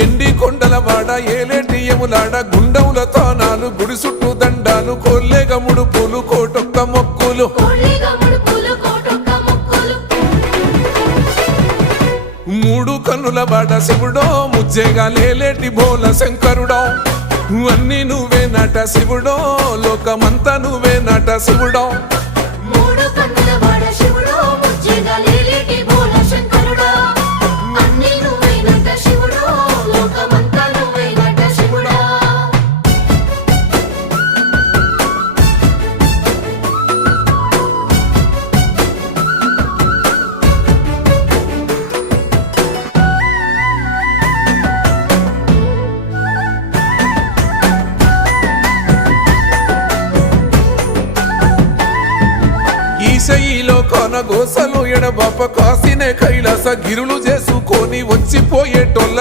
ఎండి కొండల వాడ ఏలేటి యములాడ గుండముల తానాలు గుడి చుట్టూ దండాలు కోల్లేగ ముడుపులు కోటొక్క మొక్కులు మూడు కన్నుల వాడ శివుడో ముజ్జేగా లేలేటి బోల శంకరుడో అన్ని నువ్వే నట శివుడో లోకమంతా నువ్వే నట శివుడో ఈశయిలో కొనగోసలు ఎడబాప కాసినే కైలాస గిరులు చేసుకొని వచ్చిపోయేటోళ్ళ